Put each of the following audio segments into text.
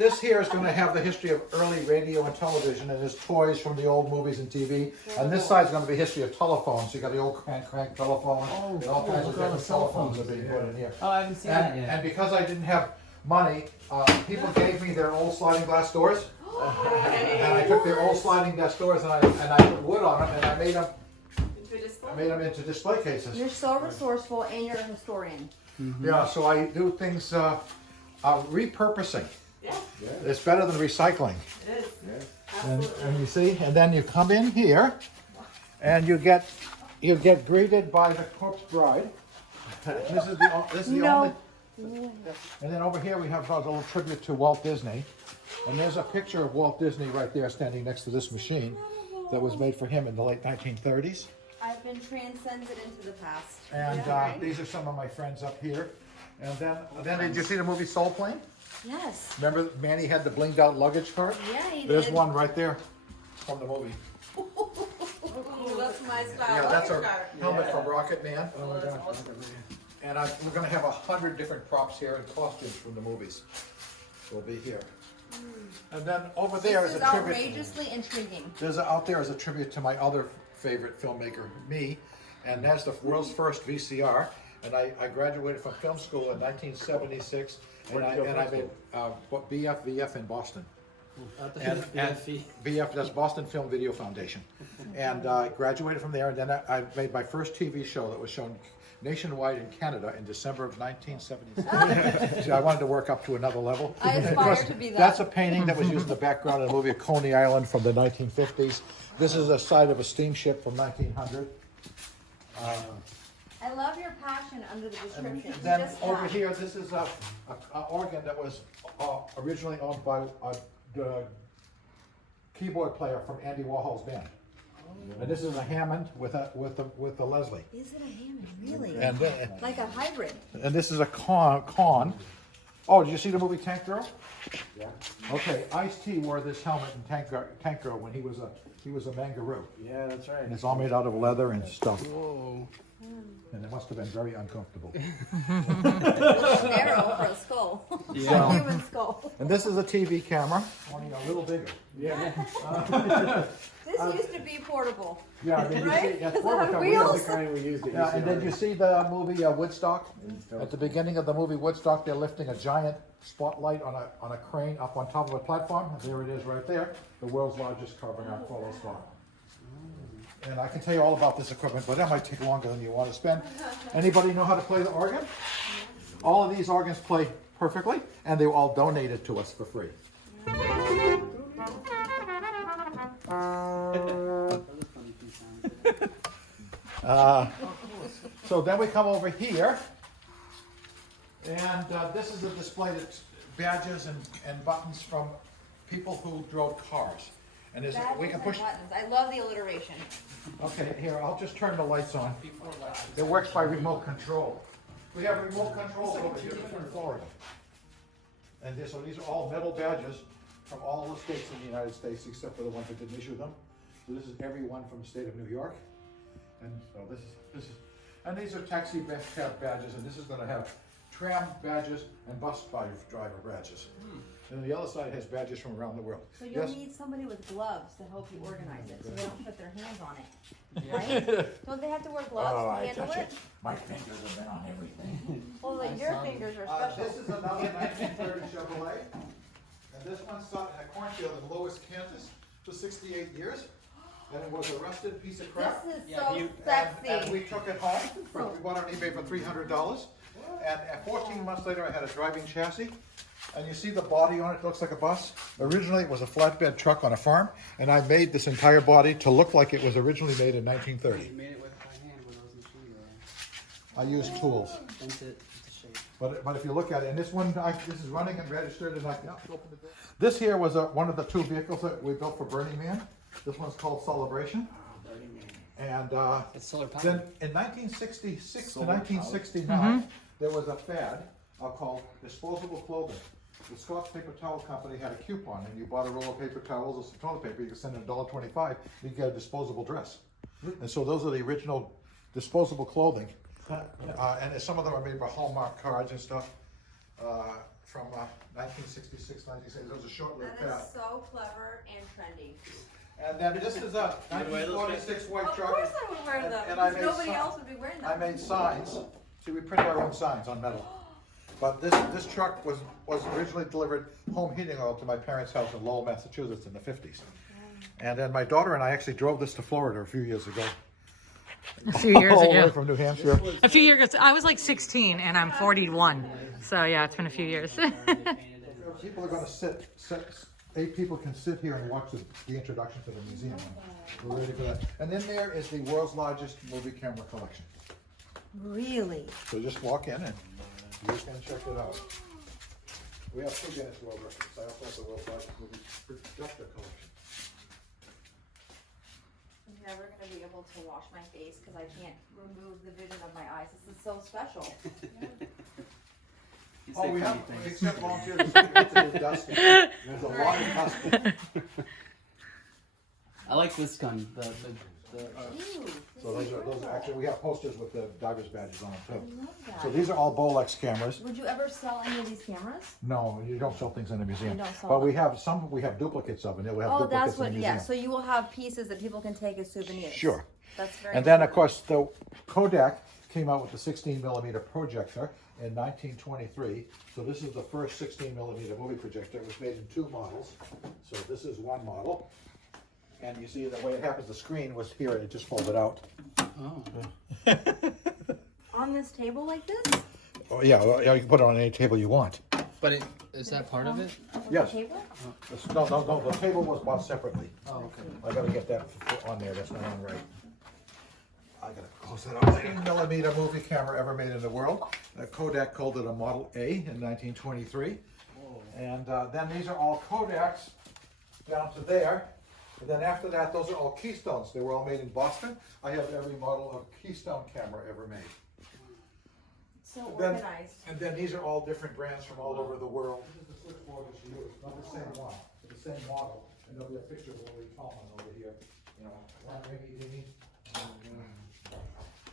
this here is going to have the history of early radio and television, and there's toys from the old movies and TV. And this side's going to be history of telephones. So you got the old crank telephone, and all kinds of different telephones that are being put in here. Oh, I haven't seen that yet. And because I didn't have money, people gave me their old sliding glass doors. And I took their old sliding glass doors and I put wood on them and I made them into display cases. You're so resourceful and you're a historian. Mm-hmm. Yeah, so I do things repurposing. Yeah. It's better than recycling. It is. Yeah. And you see, and then you come in here and you get greeted by the corpse bride. This is the only. And then over here we have a little tribute to Walt Disney. And there's a picture of Walt Disney right there standing next to this machine that was made for him in the late 1930s. I've been transcended into the past. And these are some of my friends up here. And then did you see the movie Soul Plane? Yes. Remember Manny had the blinged out luggage cart? Yeah, he There's did. one right there from the movie. Ooh, that's nice style. Yeah, that's a Got it. helmet from Rocket Man. Oh, that's awesome. And we're going to have 100 different props here and costumes from the movies. Will be here. And then over there This is is a tribute. outrageously intriguing. Out there is a tribute to my other favorite filmmaker, me, and that's the world's first VCR. And I graduated from film school in 1976, and I made VF in Boston. And VF, that's Boston Film Video Foundation. And I graduated from there, and then I made my first TV show that was shown nationwide in Canada in December of 1976. So I wanted to work up to another level. I aspire to be that. That's a painting that was used in the background of the movie Coney Island from the 1950s. This is a side of a steamship from 1900. I love your passion under the description. You Then just over have. here, this is a organ that was originally owned by the keyboard player from Andy Warhol's band. And this is a Hammond with a Leslie. Is it a Hammond? Really? And Like a hybrid? and this is a Con. Oh, did you see the movie Tank Girl? Yeah. Okay, Ice-T wore this helmet in Tank Girl when he was a Mangaroo. Yeah, that's right. And it's all made out of leather and stuff. Whoa. And it must have been very uncomfortable. Looks narrow for a skull. Yeah. A human skull. And this is a TV camera, only a little bigger. Yeah. This used to be portable. Yeah, and then you Right? see, yeah, Does it forward have cover. wheels? The kind we used it. Yeah, and then you see the movie Woodstock. At the beginning of the movie Woodstock, they're lifting a giant spotlight on a crane up on top of a platform. And there it is right there, the world's largest carbon arc follow spot. And I can tell you all about this equipment, but that might take longer than you want to spend. Anybody know how to play the organ? All of these organs play perfectly, and they were all donated to us for free. So then we come over here, and this is a display of badges and buttons from people who drove cars. And there's, we can push. Buttons. I love the alliteration. Okay, here, I'll just turn the lights on. It works by remote control. We have remote controls over here in Florida. And so these are all metal badges from all the states in the United States, except for the ones that didn't issue them. So this is every one from the state of New York. And so this is, and these are taxi cab badges, and this is gonna have tram badges and bus driver badges. And the other side has badges from around the world. So you'll Yes? need somebody with gloves to help you organize it, so they don't put their hands on it. Right? Don't they have to wear gloves Oh, to I handle touch it? it. My fingers have been on everything. Well, like your fingers are special. This is another 1930 Chevrolet. And this one sat in a cornfield in Lewis, Kansas for 68 years. And it was a rusted piece of crap. This is Yeah, so And sexy. we took it home. We bought it on eBay for $300. And 14 months later, I had a driving chassis. And you see the body on it looks like a bus. Originally, it was a flatbed truck on a farm. And I made this entire body to look like it was originally made in 1930. You made it with by hand with those machines. I used tools. Bent it into shape. But if you look at it, and this one, this is running and registered, and I can open the door. This here was one of the two vehicles that we built for Burning Man. This one's called Celebration. Burning Man. And It's solar powered. then in 1966 Solar to powered. 1969, there was a fad called Disposable Clothing. The Scotch Paper Towel Company had a coupon, and you bought a roll of paper towels or some toilet paper, you could send in $1.25, you get a disposable dress. And so those are the original disposable clothing. And some of them are made by Hallmark cards and stuff. from 1966, 1960. It was a short-lived That fad. is so clever and trendy. And then this is a 1946 white Of truck. course I would wear them, and I because made nobody some- else would be wearing them. I made signs. See, we print our own signs on metal. But this truck was originally delivered home heating oil to my parents' house in Lowell, Massachusetts in the 50s. And then my daughter and I actually drove this to Florida a few years ago. A few years All the way ago. from New Hampshire. A few years. I was like 16 and I'm 41. So yeah, it's been a few years. People are going to sit, 8 people can sit here and watch the introduction to the museum. We're ready for that. And then there is the world's largest movie camera collection. Really? So just walk in and you can check it out. We have 2 Guinness World Records. I also have the world's largest movie projector collection. I'm never gonna be able to wash my face because I can't remove the vision of my eyes. This is so special. Oh, we have, except volunteers, it's a bit dusty. There's a lot of dust. I like this gun. Ew, So those are actually, we have posters with the divers badges on them I too. love that. So these are all Bolex cameras. Would you ever sell any of these cameras? No, you don't sell things in a museum. You don't sell But we them. have we have duplicates of, and we'll have Oh, duplicates that's in the what, museum. yeah, so you will have pieces that people can take as souvenirs. Sure. That's very And then, of important. course, the Kodak came out with the 16mm projector in 1923. So this is the first 16mm movie projector. It was made in 2 models. So this is one model. And you see the way it happens, the screen was here, and it just folded out. Oh. On this table like this? Oh, yeah, well, yeah, you can put it on any table you want. But is that part of it? Yes. Table? No, the table was bought separately. Oh, okay. I gotta get that on there, that's not on right. I gotta close that up. 16mm movie camera ever made in the world. Kodak called it a Model A in 1923. And then these are all Kodaks down to there. And then after that, those are all Keystones. They were all made in Boston. I have every model of Keystone camera ever made. So Then- organized. And then these are all different brands from all over the world. This is the switchboard that you use, not the same one, but the same model. And there'll be a picture of Willie Tallman over here, you know, one ringy dingy.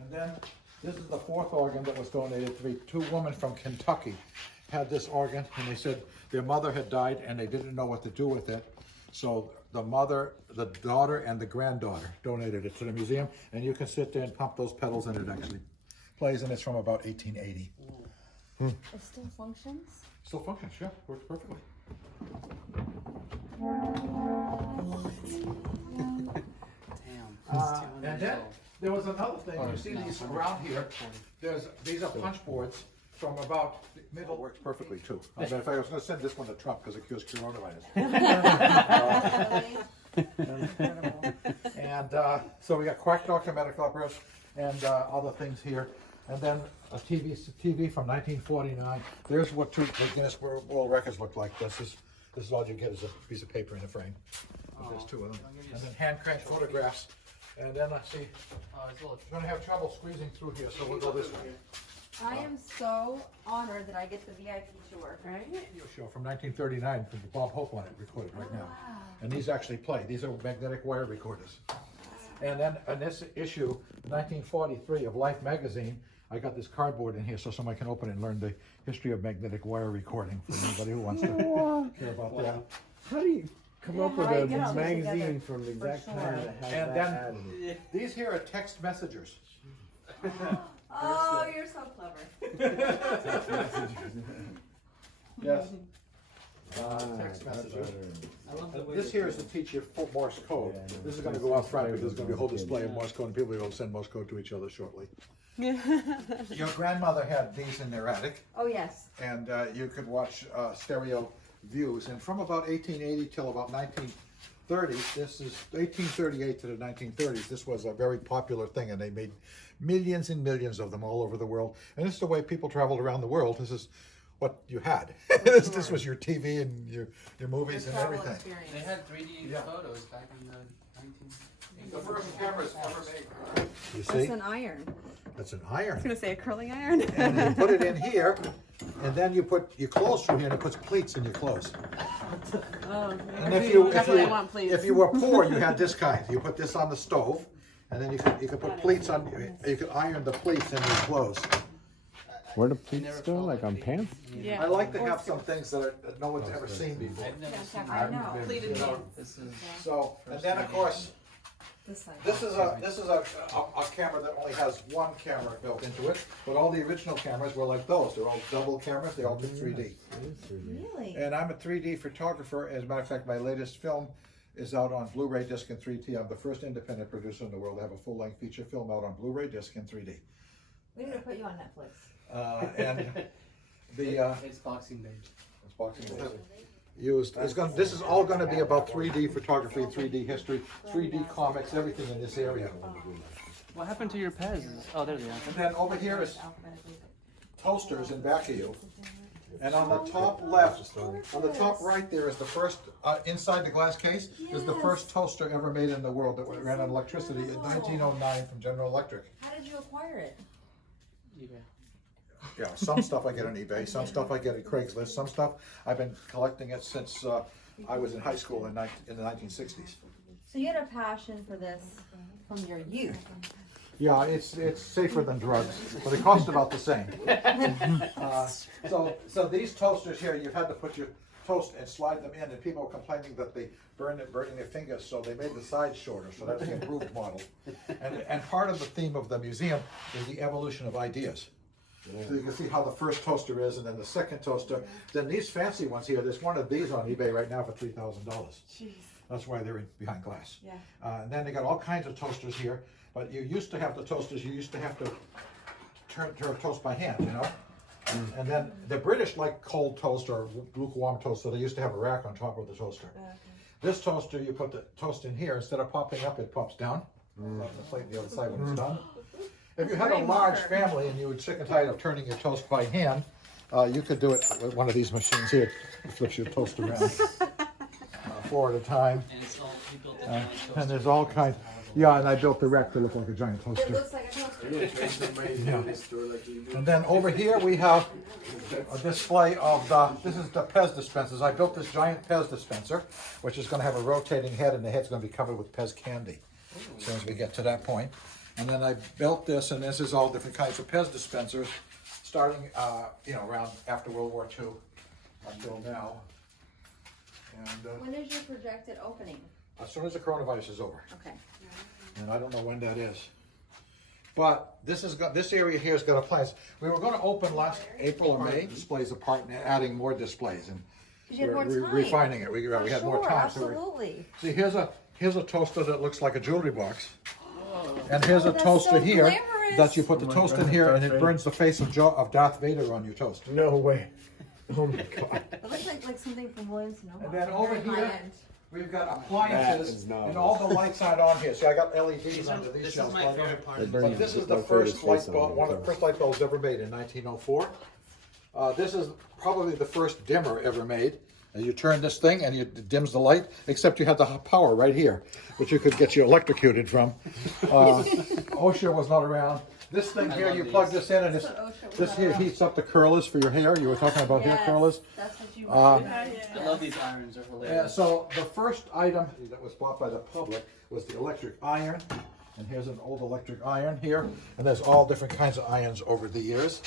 And then, this is the 4th organ that was donated to me. 2 women from Kentucky had this organ, and they said their mother had died and they didn't know what to do with it. So the mother, the daughter, and the granddaughter donated it to the museum, and you can sit there and pump those pedals and it actually plays, and it's from about 1880. It still functions? Still functions, yeah, works perfectly. Damn. And then there was another thing, you see these around here, these are punch boards from about middle. Works perfectly too. I mean, if I was gonna send this one to Trump because it cures coronavirus. And so we got Quack Doctor Medical Operas and other things here. And then a TV from 1949. There's what the Guinness World Records look like. This is all you get is a piece of paper in a frame. There's 2 of them. And then hand cranked photographs. And then let's see, we're gonna have trouble squeezing through here, so we'll go this way. I am so honored that I get the VIP tour. Right? Radio show from 1939 with Bob Hope on it, recorded right now. And these actually play. These are magnetic wire recorders. And then in this issue, 1943 of Life magazine, I got this cardboard in here so somebody can open it and learn the history of magnetic wire recording for anybody who wants to care about that. How do you come up with how do you a get all this magazine together? from the exact For time sure. that has And that then ad in it? these here are text messengers. Oh, you're so clever. Yes. Text messengers. This here is to teach you full Morse code. This is going to go out front because there's going to be a whole display of Morse code, and people will be able to send Morse code to each other shortly. Your grandmother had these in their attic, Oh, yes. and you could watch stereo views. And from about 1880 till about 1930, this is 1838 to the 1930s. This was a very popular thing, and they made millions and millions of them all over the world. And this is the way people traveled around the world. This is what you had. This was your TV and your movies and Travel everything. experience. They had 3D Yeah. photos back in the 1980s. The first cameras ever made. You That's see, an iron. that's an iron. gonna say a curling iron. And you put it in here, and then you put your clothes through here, and it puts pleats in your clothes. Oh, And if definitely want pleats. if you were poor, you had this kind. You put this on the stove, and then you could put pleats on. You could iron the pleats in your clothes. Where do pleats go? Like on pants? I like to have some things that no one's ever seen before. I've never seen I that. know. Pleated You know, jeans. This is So, and then of course, This side. this is a camera that only has one camera built into it, but all the original cameras were like those. They're all double cameras, they all took 3D. Really? And I'm a 3D photographer. As a matter of fact, my latest film is out on Blu-ray disc in 3D. I'm the first independent producer in the world to have a full-length feature film out on Blu-ray disc in 3D. We need to put you on Netflix. And the it's Boxing Day. it's Boxing Day. This is all going to be about 3D photography, 3D history, 3D comics, everything in this area. What happened to your Pez? Oh, there they are. And then over here is toasters in back of you. And on the top left, on the top right there is the first, inside the glass case, is the first toaster ever made in the world that ran on electricity in 1909 from General Electric. How did you acquire it? eBay. Yeah, some stuff I get on eBay, some stuff I get at Craigslist, some stuff I've been collecting it since I was in high school in the 1960s. So you had a passion for this from your youth. Yeah, it's safer than drugs, but it costs about the same. So these toasters here, you had to put your toast and slide them in, and people were complaining that they burning their fingers, so they made the sides shorter, so that's the improved model. And part of the theme of the museum is the evolution of ideas. So you can see how the first toaster is, and then the second toaster. Then these fancy ones here, there's one of these on eBay right now for $3,000. That's why they're behind glass. Yeah. And then they got all kinds of toasters here, but you used to have the toasters, you used to have to turn toast by hand, you know? And then the British like cold toast or lukewarm toast, so they used to have a rack on top of the toaster. This toaster, you put the toast in here, instead of popping up, it pops down. The plate on the other side when it's done. If you had a large family and you were sick and tired of turning your toast by hand, you could do it with one of these machines here. It flips your toast around 4 at a time. And it's all, you built the giant toaster. And there's all kinds. Yeah, and I built the rack to look like a giant It toaster. looks like a toaster. And then over here we have a display of this is the Pez dispensers. I built this giant Pez dispenser, which is going to have a rotating head, and the head's going to be covered with Pez candy as soon as we get to that point. And then I built this, and this is all different kinds of Pez dispensers, starting around after World War II until now. And When is your projected opening? as soon as the coronavirus is over. Okay. And I don't know when that is. But this area here has got a plans. We were going to open last April or May, displays apart, and adding more displays, and Because you had more we're time. refining it. We had more time. Absolutely. See, here's a toaster that looks like a jewelry box, and here's a that's toaster so here glamorous. that you put the toast in here, and it burns the face of Darth Vader on your toast. No way. Oh my god. It looks like something from Williams Sonoma. And then over Very here, high-end. we've got That appliances, is nice. and all the lights aren't on here. See, I got LEDs under these This is shelves. my favorite part of They the burn But this is just the like first Vader's light face on bulb, the one of the top. first light bulbs ever made in 1904. This is probably the first dimmer ever made. And you turn this thing and it dims the light, except you had the power right here, which you could get you electrocuted from. OSHA was not around. This thing here, love you these. plug this in, and That's what OSHA was this here about. heats up the curlers for your hair. You were talking about hair Yes, curlers. That's what you I love these irons, they're hilarious. So the first item that was bought by the public was the electric iron. And here's an old electric iron here. And there's all different kinds of irons over the years.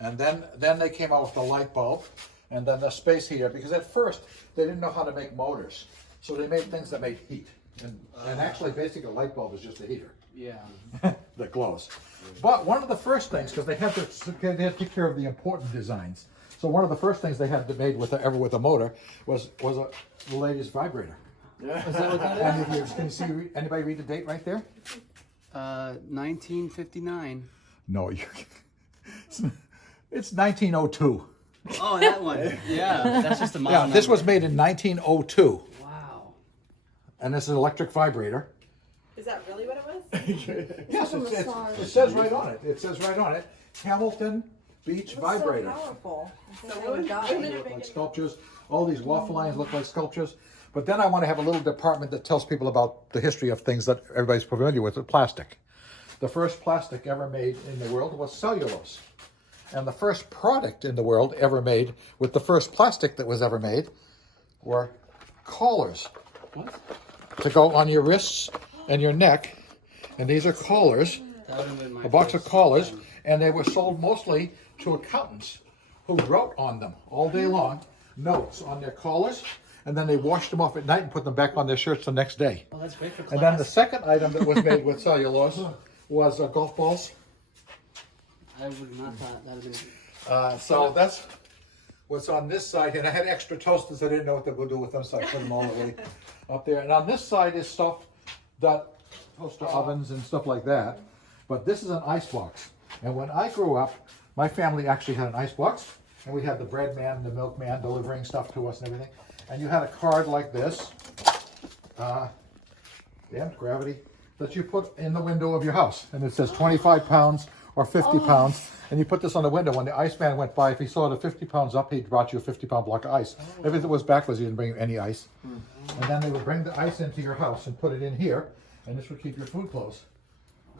And then they came out with the light bulb. And then the space heater, because at first they didn't know how to make motors. So they made things that made heat. And actually, basically, a light bulb is just a heater Yeah. that glows. But one of the first things, because they had to take care of the important designs. So one of the first things they had made with a motor was a lady's vibrator. Is that what that And if you, can you see, anybody read the date right there? is? 1959. No, it's 1902. Oh, that one. Yeah, that's just a model Yeah, this number. was made in 1902. Wow. And this is an electric vibrator. Is that really what it was? Yes, a massage. it says right on it. It says right on it, Hamilton Beach Vibrator. So powerful. So They would die. They look like sculptures. All these waffle lines look like sculptures. But then I want to have a little department that tells people about the history of things that everybody's familiar with plastic. The first plastic ever made in the world was cellulose. And the first product in the world ever made with the first plastic that was ever made were collars. What? To go on your wrists and your neck. And these are collars, That would've been my a box of first collars. time. And they were sold mostly to accountants who wrote on them all day long, notes on their collars, and then they washed them off at night and put them back on their shirts the next day. Oh, that's great for class. And then the second item that was made with cellulose was golf balls. I would not thought that would have been. So that's what's on this side. And I had extra toasters. I didn't know what to go do with them, so I put them all the way up there. And on this side is stuff that toaster ovens and stuff like that. But this is an ice box. And when I grew up, my family actually had an ice box. And we had the bread man and the milkman delivering stuff to us and everything. And you had a card like this. Damn gravity. That you put in the window of your house. And it says 25 pounds or 50 pounds. And you put this on the window. When the iceman went by, if he saw the 50 pounds up, he brought you a 50-pound block of ice. If it was backwards, he didn't bring you any ice. And then they would bring the ice into your house and put it in here. And this would keep your food clothes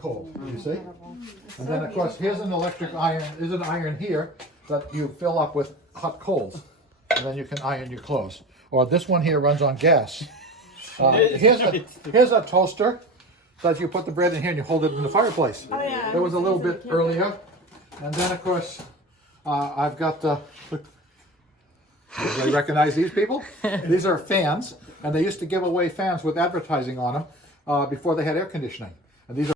cold, you see? And then, of course, here's an electric iron. There's an iron here that you fill up with hot coals. And then you can iron your clothes. Or this one here runs on gas. Here's a toaster that you put the bread in here and you hold it in the fireplace. Oh, yeah. It was a little bit earlier. And then, of course, I've got the... Do you recognize these people? These are fans. And they used to give away fans with advertising on them before they had air conditioning. And these are